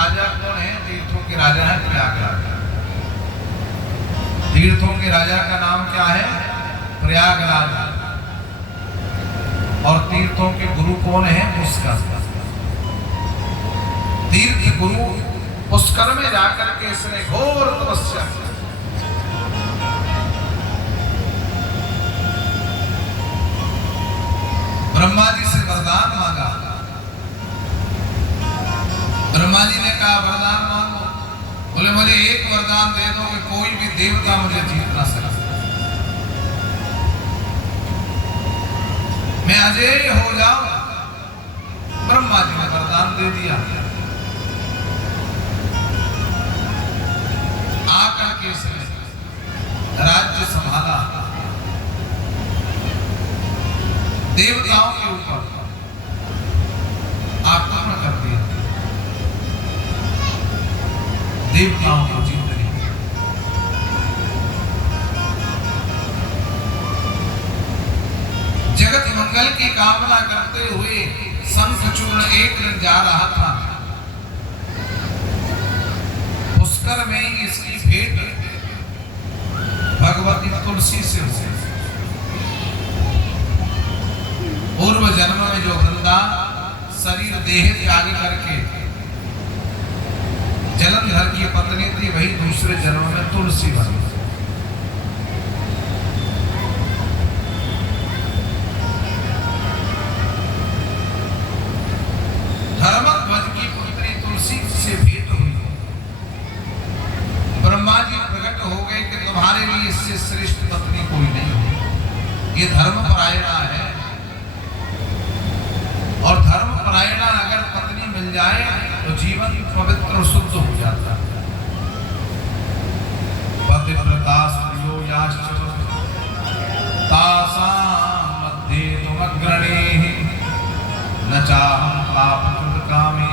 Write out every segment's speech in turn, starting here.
राजा कौन है? तीर्थों के राजा है प्रयागराज। तीर्थों के राजा का नाम क्या है? प्रयागराज। और तीर्थों के गुरु कौन है? पुष्कर। तीर्थ गुरु पुष्कर में जाकर के इसने घोर तपस्या की। ब्रह्मा जी से वरदान मांगा। ब्रह्मा जी ने कहा वरदान मांगो। बोले मुझे एक वरदान दे दो कि कोई भी देवता मुझे जीत ना सके, मैं अजय हो जाऊं। ब्रह्मा जी ने वरदान दे दिया। आकर के इसने राज्य संभाला, देवताओं के ऊपर आक्रमण कर दिया, देवताओं को जीत लिया। जगत मंगल की कामना करते हुए शंखचूर्ण एक दिन जा रहा था। पुष्कर में इसकी भेंट भगवती तुलसी से हुई। पूर्व जन्म में जो वृंदा शरीर देह त्याग करके जलंधर की पत्नी थी, वही दूसरे जन्म में तुलसी बनी। धर्मध्वज की पुत्री तुलसी से भेंट हुई। ब्रह्मा जी प्रकट हो गए कि तुम्हारे लिए इससे श्रेष्ठ पत्नी कोई नहीं। ये धर्मपरायणा है, और धर्मपरायणा अगर पत्नी मिल जाए तो जीवन पवित्र और शुद्ध हो जाता है। पतिव्रता स्त्रियो याश्च तासां मध्ये त्वमग्रणीः न चाहं पापकृतकामी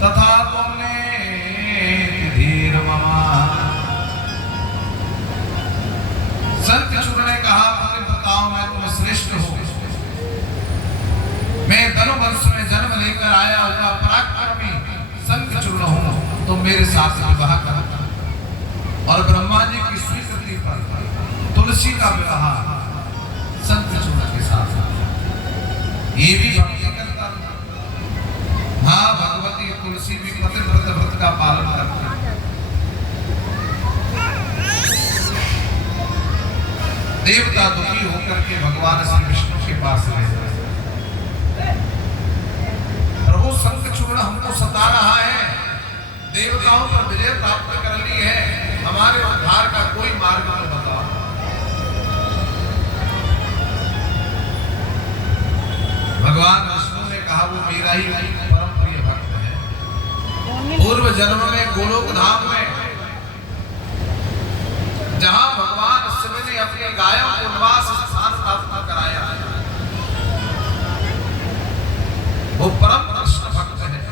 तथा त्वमेति धीर मम। शंखचूर्ण ने कहा पतिव्रताओं में तुम श्रेष्ठ हो। मैं धनुवंश में जन्म लेकर आया हुआ पराक्रमी शंखचूर्ण हूं, तो मेरे साथ विवाह करना। और ब्रह्मा जी की स्वीकृति पर तुलसी का विवाह शंखचूर्ण के साथ। ये भी भक्ति करता था। हाँ, भगवती तुलसी भी पतिव्रत व्रत का पालन करती है। देवता दुखी होकर के भगवान श्री विष्णु के पास गए। प्रभु शंखचूर्ण हमको सता रहा है, देवताओं पर विजय प्राप्त करनी है, हमारे उद्धार का कोई मार्ग तो बताओ। भगवान विष्णु ने कहा वो मेरा ही परम प्रिय भक्त है। पूर्व जन्म में गोलोक धाम में जहां भगवान शिव ने अपने गायों को निवास स्थान प्राप्त कराया, वो परम कृष्ण भक्त है।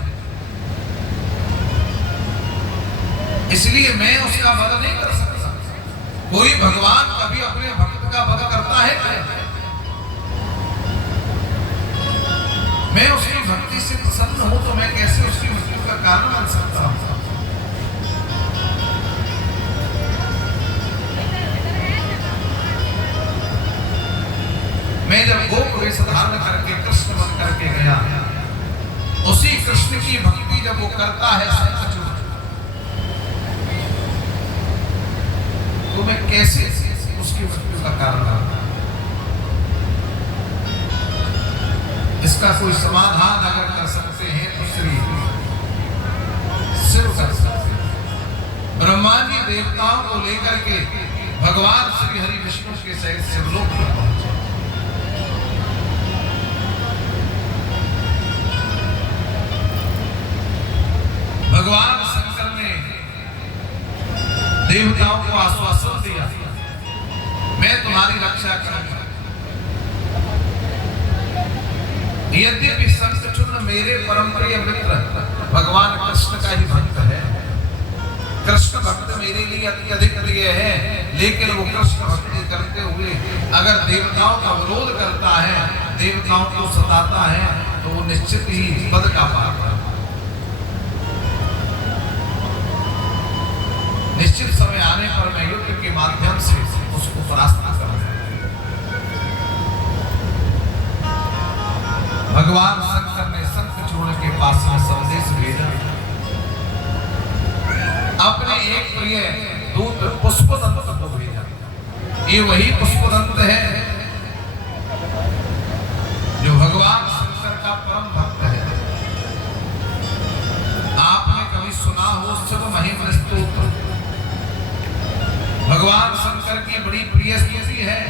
इसलिए मैं उसका वध नहीं कर सकता। कोई भगवान कभी अपने भक्त का वध करता है क्या? मैं उसकी भक्ति से प्रसन्न हूं तो मैं कैसे उसकी मृत्यु का कारण बन सकता हूं? मैं जब गोप वेश धारण करके कृष्ण बन करके गया, उसी कृष्ण की भक्ति जब वो करता है शंखचूर्ण, तो मैं कैसे उसकी मृत्यु का कारण बनता? इसका कोई समाधान अगर कर सकते हैं तो श्री शिव कर सकते हैं। ब्रह्मा जी देवताओं को लेकर के भगवान श्री हरि विष्णु के सहित शिवलोक पर पहुंचे। भगवान शंकर ने देवताओं को आश्वासन दिया, मैं तुम्हारी रक्षा करूंगा। यद्यपि शंखचूर्ण मेरे परम प्रिय मित्र भगवान कृष्ण का ही भक्त है, कृष्ण भक्त मेरे लिए अति अधिक प्रिय है, लेकिन वो कृष्ण भक्ति करते हुए अगर देवताओं का विरोध करता है, देवताओं को सताता है, तो वो निश्चित ही पद का पार है। पर मैं युद्ध के माध्यम से उसको परास्त करूंगा। भगवान शंकर ने शंखचूर्ण के पास में संदेश भेजा। अपने एक प्रिय दूत पुष्पदंत को भेजा। ये वही पुष्पदंत है जो भगवान शंकर का परम भक्त है। आपने कभी सुना हो शिव महिम स्तोत्र? भगवान शंकर की बड़ी प्रिय स्तुति है।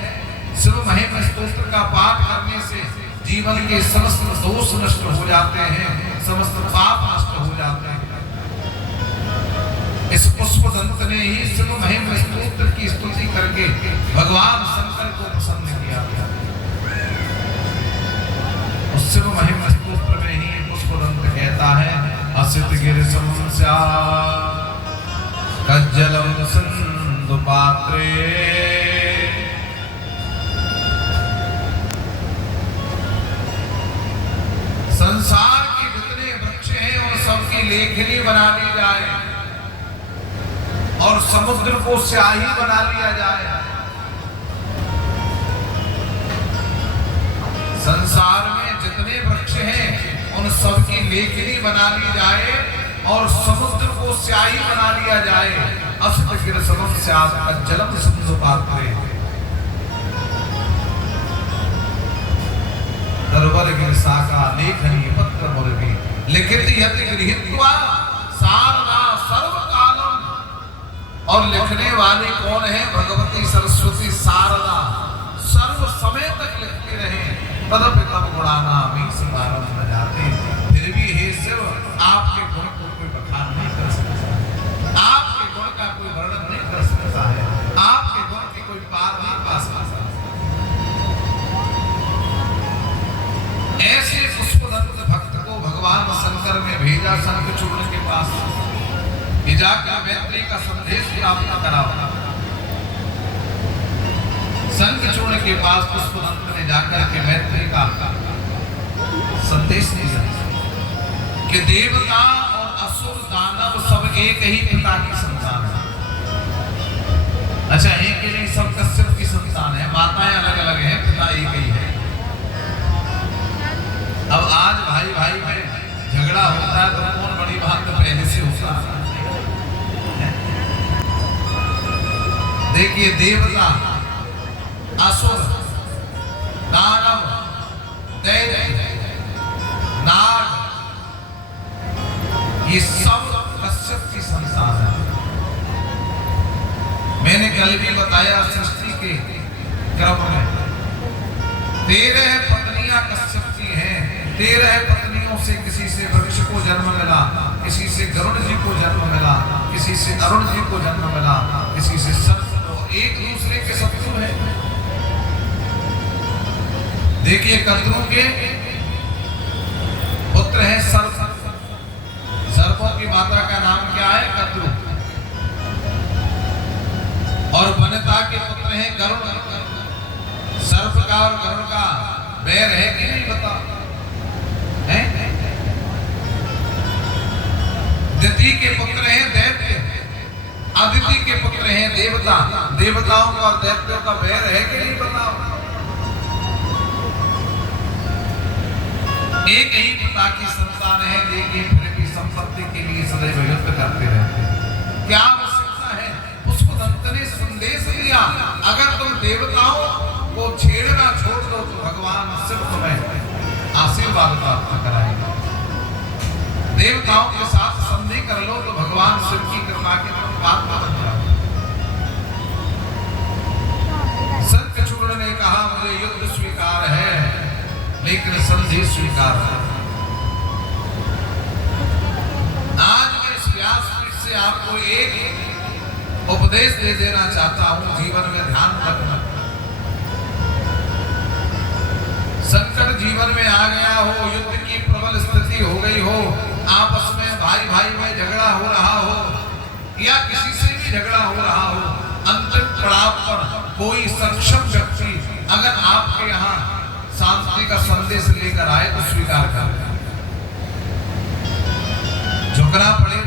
शिव महिम स्तोत्र का पाठ करने से जीवन के समस्त दोष नष्ट हो जाते हैं, समस्त पाप नष्ट हो जाते हैं। इस पुष्पदंत ने ही शिव महिम स्तोत्र की स्तुति करके भगवान शंकर को प्रसन्न किया। उस शिव महिम स्तोत्र में ही पुष्पदंत कहता है, असित गिर समस्या कज्जलम सिंधु पात्रे। संसार के जितने वृक्ष हैं उन सबकी लेखनी बना ली जाए और समुद्र को स्याही बना लिया जाए। संसार में जितने वृक्ष हैं उन सबकी लेखनी बना ली जाए और समुद्र को स्याही बना लिया जाए। असित गिर समस्या जलम सिंधु पात्रे। दरवर गिर शाखा लेखनी पत्र मुर्गी लिखित यति गृहीत्वा सारदा सर्व कालम। और लिखने वाली कौन है? भगवती सरस्वती शारदा सर्व समय तक लिखती रहे। तदपि तब गुणाना मी समारंभ न जाते। फिर भी हे शिव आपके गुण को कोई बखान नहीं कर सकता, आपके गुण का कोई वर्णन नहीं कर सकता है, आपके गुण की कोई पार नहीं पा सकता। ऐसे पुष्पदंत भक्त को भगवान शंकर ने भेजा शंखचूर्ण के पास। जाकर मैत्री का संदेश प्राप्त करा। शंखचूर्ण के पास पुष्पदंत ने जाकर के मैत्री का संदेश दिया कि देवता और असुर दानव सब एक ही पिता की संतान है। अच्छा, एक ही नहीं, सब कश्यप की संतान है। माताएं अलग अलग हैं, पिता एक ही है। अब आज भाई भाई में झगड़ा होता है तो कौन बड़ी बात तो पहले से होता है। देखिए, देवता, असुर, दानव, दैत्य, नाग, ये सब कश्यप की संतान है। मैंने कल भी बताया सृष्टि के क्रम में 13 पत्नियां कश्यप की हैं। 13 पत्नियों से किसी से वृक्ष को जन्म मिला, किसी से गरुड़ जी को जन्म मिला, किसी से अरुण जी को जन्म मिला, किसी से सर्प। एक दूसरे के शत्रु हैं। देखिए, कद्रू के पुत्र हैं सर्प। सर्पों की माता का नाम क्या है? कद्रू। और वनिता के पुत्र हैं गरुड़। सर्प का और गरुड़ का बैर है कि नहीं, बताओ? दिति के पुत्र हैं दैत्य, अदिति के पुत्र हैं देवता। देवताओं का और दैत्यों का बैर है कि नहीं, बताओ? एक ही पिता की संतान है, लेकिन फिर भी संपत्ति के लिए सदैव युद्ध करते रहते हैं। क्या आवश्यकता है? पुष्पदंत ने संदेश दिया, अगर तुम देवताओं को छेड़ना छोड़ दो तो भगवान शिव तुम्हें आशीर्वाद प्राप्त कराएंगे। देवताओं के साथ संधि कर लो तो भगवान शिव की कृपा के तुम पात्र बन जाओ। शंखचूर्ण ने कहा, मुझे युद्ध स्वीकार है लेकिन संधि स्वीकार है। आज मैं इस व्यासपीठ से आपको एक उपदेश दे देना चाहता हूं, जीवन में ध्यान रखना। संकट जीवन में आ गया हो, युद्ध की प्रबल स्थिति हो गई हो, आपस में भाई भाई में झगड़ा हो रहा हो या किसी से भी झगड़ा हो रहा हो, अंतिम पड़ाव पर कोई सक्षम व्यक्ति अगर आपके यहाँ शांति का संदेश लेकर आए तो स्वीकार कर, झुकना पड़ेगा।